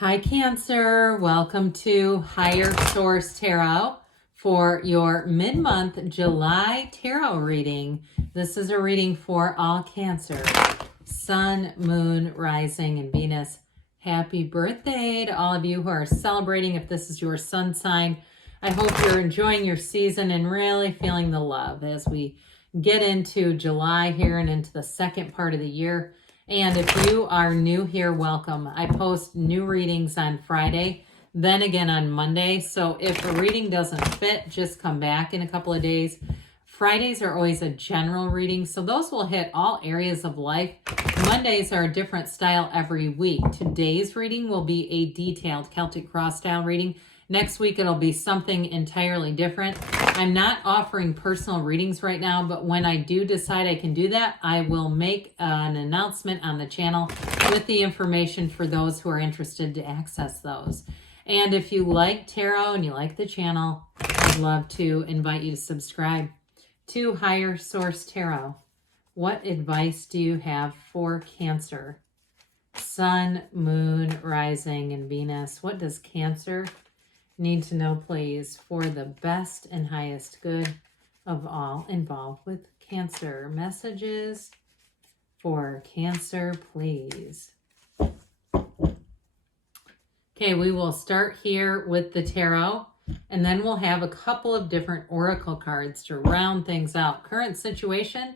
Hi, Cancer. Welcome to Higher Source Tarot for your mid-month July tarot reading. This is a reading for all Cancer, Sun, Moon, Rising, and Venus. Happy birthday to all of you who are celebrating. If this is your sun sign, I hope you're enjoying your season and really feeling the love as we get into July here and into the second part of the year. And if you are new here, welcome. I post new readings on Friday, then again on Monday. So if a reading doesn't fit, just come back in a couple of days. Fridays are always a general reading, so those will hit all areas of life. Mondays are a different style every week. Today's reading will be a detailed Celtic Cross style reading. Next week, it'll be something entirely different. I'm not offering personal readings right now, but when I do decide I can do that, I will make an announcement on the channel with the information for those who are interested to access those. And if you like tarot and you like the channel, I'd love to invite you to subscribe to Higher Source Tarot. What advice do you have for Cancer? Sun, Moon, Rising, and Venus. What does Cancer need to know, please, for the best and highest good of all involved with Cancer? Messages for Cancer, please. Okay, we will start here with the tarot, and then we'll have a couple of different oracle cards to round things out. Current situation,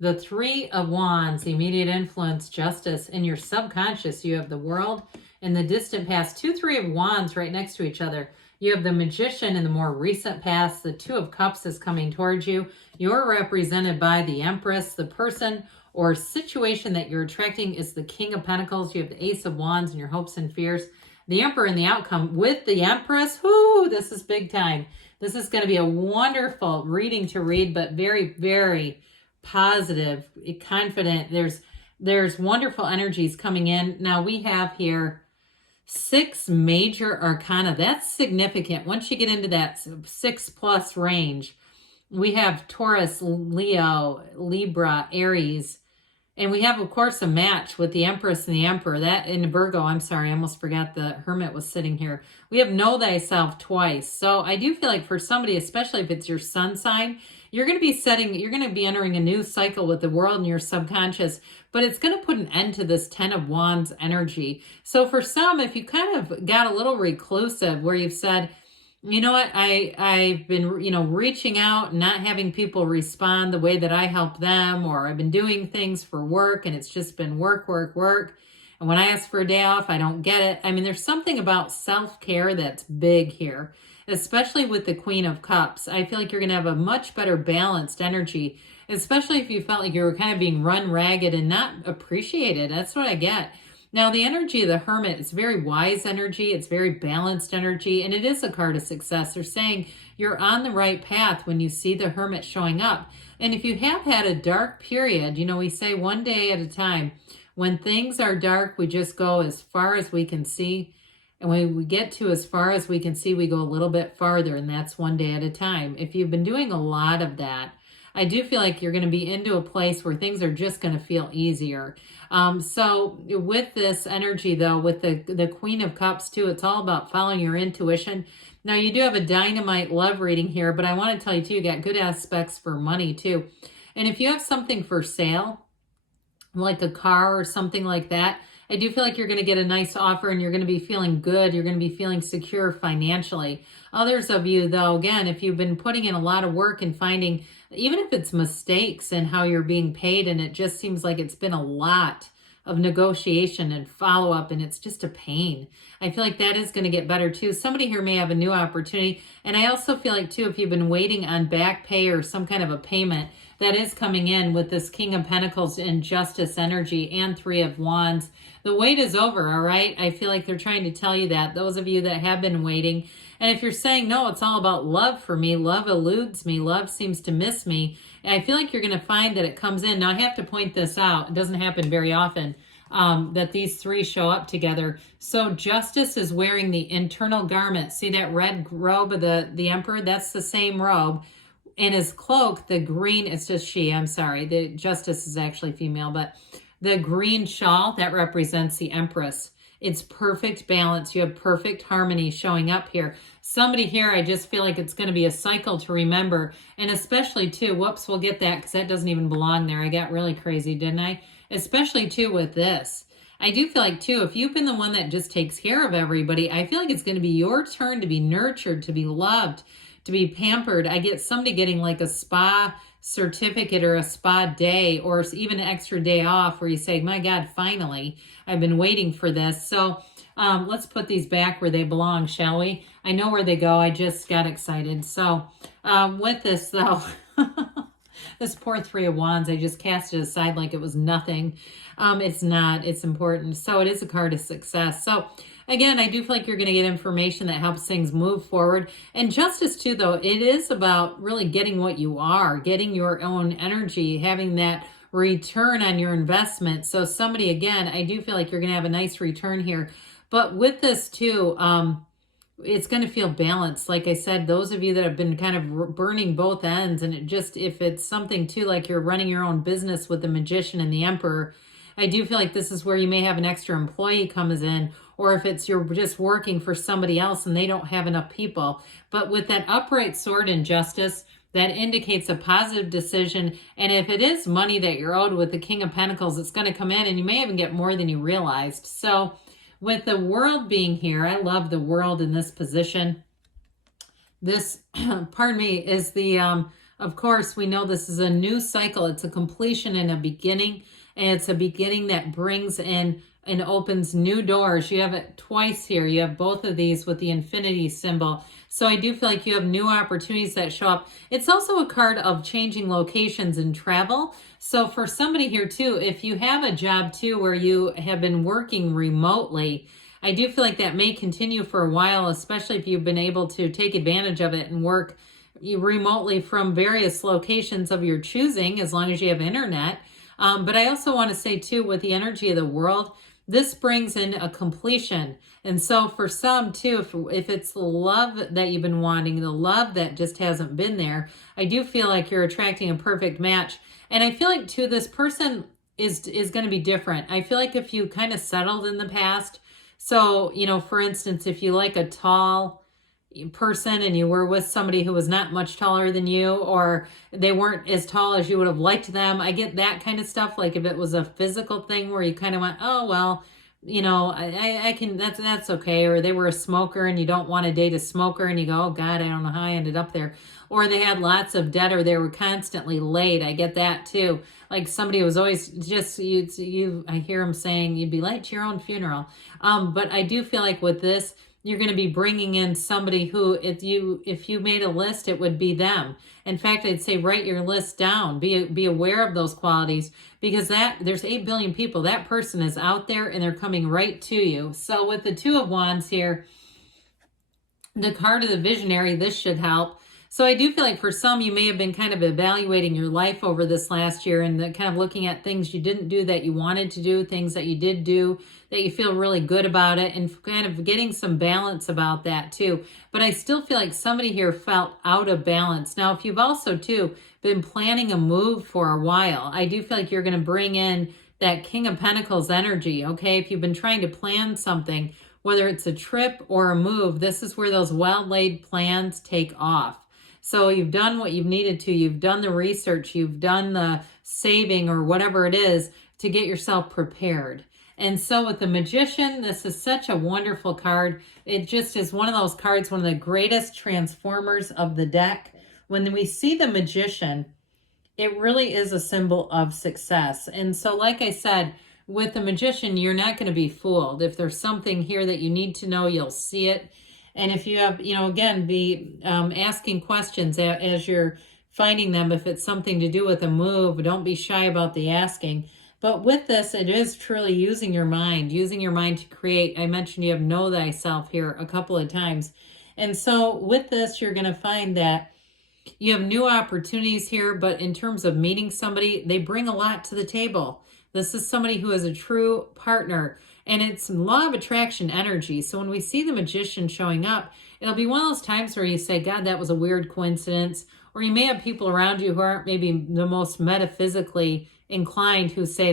the Three of Wands, immediate influence, justice. In your subconscious, you have the World. In the distant past, two Three of Wands right next to each other. You have the Magician in the more recent past. The Two of Cups is coming towards you. You're represented by the Empress. The person or situation that you're attracting is the King of Pentacles. You have the Ace of Wands and your hopes and fears. The Emperor in the outcome with the Empress. Whoo, this is big time. This is going to be a wonderful reading to read, but very, very positive, confident. There's wonderful energies coming in. Now we have here 6 major arcana. That's significant. Once you get into that 6+ range, we have Taurus, Leo, Libra, Aries, and we have, of course, a match with the Empress and the Emperor. That in Virgo, I'm sorry, I almost forgot the Hermit was sitting here. We have Know Thyself twice. So I do feel like for somebody, especially if it's your sun sign, you're going to be entering a new cycle with the World in your subconscious, but it's going to put an end to this 10 of Wands energy. So for some, if you kind of got a little reclusive where you've said, you know what, I've been, reaching out, not having people respond the way that I help them, or I've been doing things for work and it's just been work. And when I ask for a day off, I don't get it. I mean, there's something about self-care that's big here, especially with the Queen of Cups. I feel like you're going to have a much better balanced energy, especially if you felt like you were kind of being run ragged and not appreciated. That's what I get. Now, the energy of the Hermit is very wise energy. It's very balanced energy, and it is a card of success. They're saying you're on the right path when you see the Hermit showing up. And if you have had a dark period, we say one day at a time. When things are dark, we just go as far as we can see. And when we get to as far as we can see, we go a little bit farther, and that's one day at a time. If you've been doing a lot of that, I do feel like you're going to be into a place where things are just going to feel easier. So with this energy, though, with the Queen of Cups, too, it's all about following your intuition. Now, you do have a dynamite love reading here, but I want to tell you, too, you got good aspects for money, too. And if you have something for sale, like a car or something like that, I do feel like you're going to get a nice offer and you're going to be feeling good. You're going to be feeling secure financially. Others of you, though, again, if you've been putting in a lot of work and finding, even if it's mistakes in how you're being paid, and it just seems like it's been a lot of negotiation and follow-up, and it's just a pain. I feel like that is going to get better, too. Somebody here may have a new opportunity. And I also feel like, too, if you've been waiting on back pay or some kind of a payment, that is coming in with this King of Pentacles and Justice energy and Three of Wands. The wait is over, all right? I feel like they're trying to tell you that, those of you that have been waiting. And if you're saying, no, it's all about love for me, love eludes me, love seems to miss me, I feel like you're going to find that it comes in. Now, I have to point this out. It doesn't happen very often that these three show up together. So Justice is wearing the internal garment. See that red robe of the Emperor? That's the same robe. And his cloak, the green, it's just she, I'm sorry. The Justice is actually female, but the green shawl, that represents the Empress. It's perfect balance. You have perfect harmony showing up here. Somebody here, I just feel like it's going to be a cycle to remember. And especially too, whoops, we'll get that because that doesn't even belong there. I got really crazy, didn't I? Especially too with this. I do feel like too, if you've been the one that just takes care of everybody, I feel like it's going to be your turn to be nurtured, to be loved, to be pampered. I get somebody getting like a spa certificate or a spa day or even an extra day off where you say, my God, finally, I've been waiting for this. So let's put these back where they belong, shall we? I know where they go. I just got excited. So with this though, this poor Three of Wands, I just cast it aside like it was nothing. It's not. It's important. So it is a card of success. So again, I do feel like you're going to get information that helps things move forward. And justice too, though, it is about really getting what you are, getting your own energy, having that return on your investment. So somebody, again, I do feel like you're going to have a nice return here. But with this too, it's going to feel balanced. Like I said, those of you that have been kind of burning both ends, and it just, if it's something too, like you're running your own business with the Magician and the Emperor, I do feel like this is where you may have an extra employee comes in, or if it's you're just working for somebody else and they don't have enough people. But with that upright sword in justice, that indicates a positive decision. And if it is money that you're owed with the King of Pentacles, it's going to come in and you may even get more than you realized. So with the World being here, I love the World in this position. This, pardon me, is the, of course, we know this is a new cycle. It's a completion and a beginning. And it's a beginning that brings in and opens new doors. You have it twice here. You have both of these with the infinity symbol. So I do feel like you have new opportunities that show up. It's also a card of changing locations and travel. So for somebody here too, if you have a job too where you have been working remotely, I do feel like that may continue for a while, especially if you've been able to take advantage of it and work remotely from various locations of your choosing, as long as you have internet. But I also want to say too, with the energy of the World, this brings in a completion. And so for some too, if it's the love that you've been wanting, the love that just hasn't been there, I do feel like you're attracting a perfect match. And I feel like too, this person is going to be different. I feel like if you kind of settled in the past, so, you know, for instance, if you like a tall person and you were with somebody who was not much taller than you, or they weren't as tall as you would have liked them, I get that kind of stuff. Like if it was a physical thing where you kind of went, oh, well, you know, I can, that's okay. Or they were a smoker and you don't want to date a smoker and you go, oh God, I don't know how I ended up there. Or they had lots of debt, or they were constantly late. I get that too. Like somebody was always just, I hear them saying you'd be late to your own funeral. But I do feel like with this, you're going to be bringing in somebody who, if you made a list, it would be them. In fact, I'd say write your list down. Be aware of those qualities, because there's 8 billion people. That person is out there and they're coming right to you. So with the Two of Wands here, the card of the Visionary, this should help. So I do feel like for some, you may have been kind of evaluating your life over this last year and kind of looking at things you didn't do that you wanted to do, things that you did do that you feel really good about it, and kind of getting some balance about that too. But I still feel like somebody here felt out of balance. Now, if you've also too been planning a move for a while, I do feel like you're going to bring in that King of Pentacles energy, okay? If you've been trying to plan something, whether it's a trip or a move, this is where those well-laid plans take off. So you've done what you've needed to. You've done the research. You've done the saving or whatever it is to get yourself prepared. And so with the Magician, this is such a wonderful card. It just is one of those cards, one of the greatest transformers of the deck. When we see the Magician, it really is a symbol of success. And so like I said, with the Magician, you're not going to be fooled. If there's something here that you need to know, you'll see it. And if you have, you know, again, be asking questions as you're finding them. If it's something to do with a move, don't be shy about the asking. But with this, it is truly using your mind to create. I mentioned you have know thyself here a couple of times. And so with this, you're going to find that you have new opportunities here, but in terms of meeting somebody, they bring a lot to the table. This is somebody who is a true partner, and it's law of attraction energy. So when we see the Magician showing up, it'll be one of those times where you say, God, that was a weird coincidence. Or you may have people around you who aren't maybe the most metaphysically inclined who say,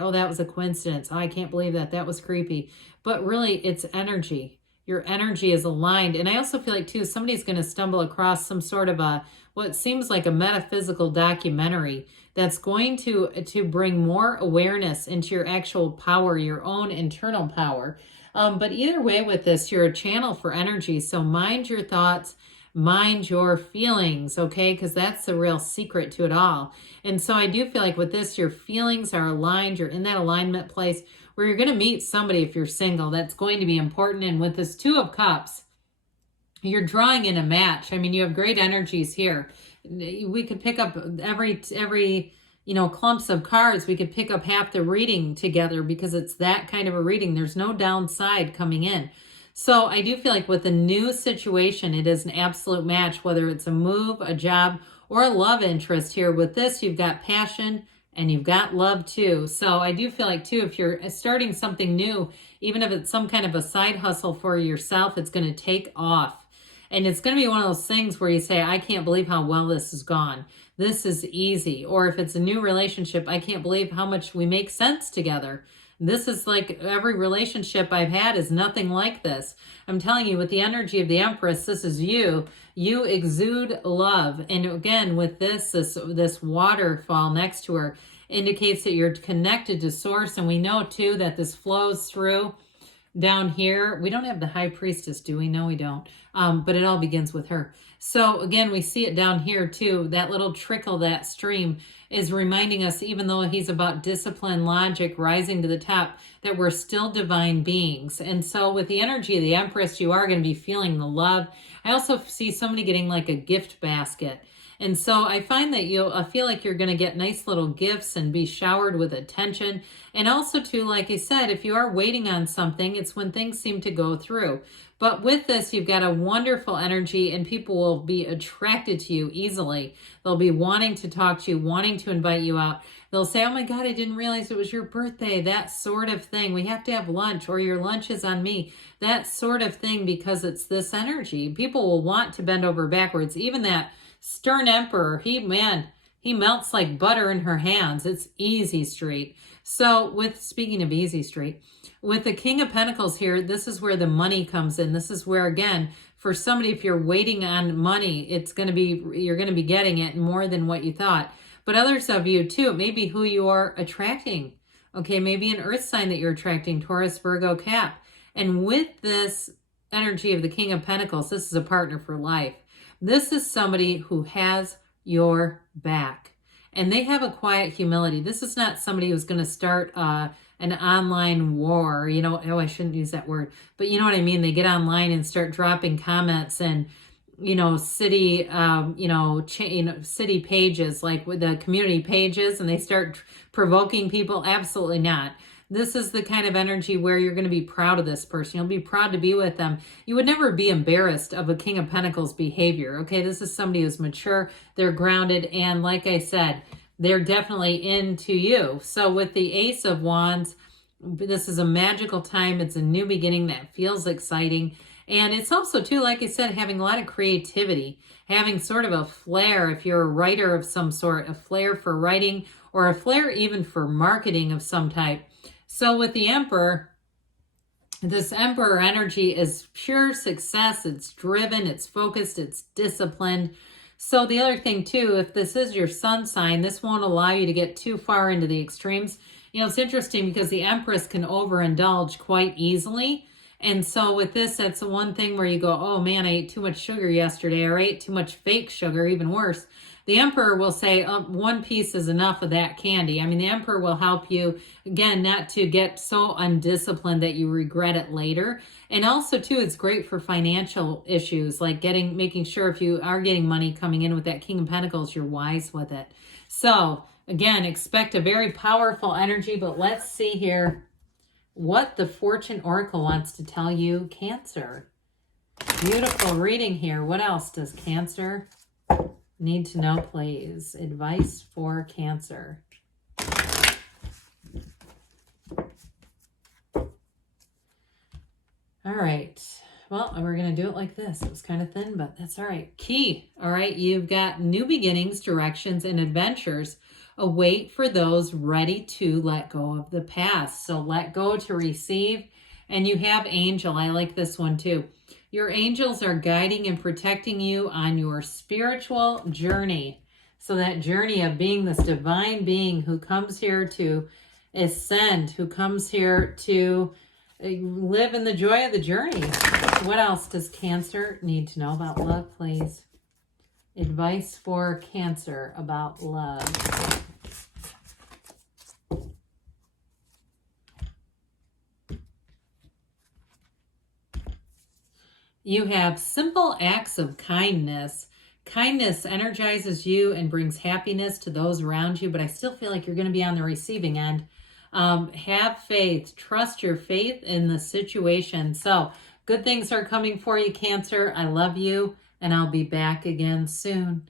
oh, that was a coincidence. Oh, I can't believe that. That was creepy. but really it's energy. Your energy is aligned. And I also feel like too, somebody's going to stumble across some sort of what seems like a metaphysical documentary that's going to bring more awareness into your actual power, your own internal power. But either way with this, you're a channel for energy. So mind your thoughts, mind your feelings, okay? Because that's the real secret to it all. And so I do feel like with this, your feelings are aligned. You're in that alignment place where you're going to meet somebody if you're single. That's going to be important. And with this Two of Cups, you're drawing in a match. I mean, you have great energies here. We could pick up every clumps of cards. We could pick up half the reading together because it's that kind of a reading. There's no downside coming in. So I do feel like with a new situation, it is an absolute match, whether it's a move, a job, or a love interest here. With this, you've got passion and you've got love too. So I do feel like too, if you're starting something new, even if it's some kind of a side hustle for yourself, it's going to take off. And it's going to be one of those things where you say, I can't believe how well this has gone. This is easy. Or if it's a new relationship, I can't believe how much we make sense together. This is like every relationship I've had is nothing like this. I'm telling you, with the energy of the Empress, this is you. You exude love. And again, with this waterfall next to her indicates that you're connected to Source. And we know too that this flows through down here. We don't have the High Priestess, do we? No, we don't. But it all begins with her. So again, we see it down here too. That little trickle, that stream is reminding us, even though he's about discipline, logic, rising to the top, that we're still divine beings. And so with the energy of the Empress, you are going to be feeling the love. I also see somebody getting like a gift basket. And so I find that I feel like you're going to get nice little gifts and be showered with attention. And also too, like I said, if you are waiting on something, it's when things seem to go through. But with this, you've got a wonderful energy and people will be attracted to you easily. They'll be wanting to talk to you, wanting to invite you out. They'll say, oh my God, I didn't realize it was your birthday. That sort of thing. We have to have lunch, or your lunch is on me. That sort of thing, because it's this energy. People will want to bend over backwards. Even that stern emperor, he melts like butter in her hands. It's easy street. So speaking of easy street, with the King of Pentacles here, this is where the money comes in. This is where, again, for somebody, if you're waiting on money, you're going to be getting it more than what you thought. But others of you too, it may be who you are attracting. Okay, maybe an earth sign that you're attracting, Taurus, Virgo, Cap. And with this energy of the King of Pentacles, this is a partner for life. This is somebody who has your back. And they have a quiet humility. This is not somebody who's going to start an online war. I shouldn't use that word. But you know what I mean? They get online and start dropping comments and, city, city pages, like with the community pages, and they start provoking people. Absolutely not. This is the kind of energy where you're going to be proud of this person. You'll be proud to be with them. You would never be embarrassed of a King of Pentacles behavior. Okay, this is somebody who's mature, they're grounded, and like I said, they're definitely into you. So with the Ace of Wands, this is a magical time. It's a new beginning that feels exciting. And it's also too, like I said, having a lot of creativity, having sort of a flair. If you're a writer of some sort, a flair for writing, or a flair even for marketing of some type. So with the Emperor, this Emperor energy is pure success. It's driven, it's focused, it's disciplined. So the other thing too, if this is your sun sign, this won't allow you to get too far into the extremes. It's interesting because the Empress can overindulge quite easily. And so with this, that's the one thing where you go, oh man, I ate too much sugar yesterday, or I ate too much fake sugar, even worse. The Emperor will say, one piece is enough of that candy. I mean, the Emperor will help you, again, not to get so undisciplined that you regret it later. And also, too, it's great for financial issues, like making sure if you are getting money coming in with that King of Pentacles, you're wise with it. So, again, expect a very powerful energy, but let's see here what the Fortune Oracle wants to tell you, Cancer. Beautiful reading here. What else does Cancer need to know, please? Advice for Cancer. All right. Well, we're going to do it like this. It was kind of thin, but that's all right. Key. All right. You've got new beginnings, directions, and adventures await for those ready to let go of the past. So let go to receive. And you have angel. I like this one too. Your angels are guiding and protecting you on your spiritual journey. So that journey of being this divine being who comes here to ascend, who comes here to live in the joy of the journey. What else does Cancer need to know about love, please? Advice for Cancer about love. You have simple acts of kindness. Kindness energizes you and brings happiness to those around you, but I still feel like you're going to be on the receiving end. Have faith. Trust your faith in the situation. So good things are coming for you, Cancer. I love you, and I'll be back again soon.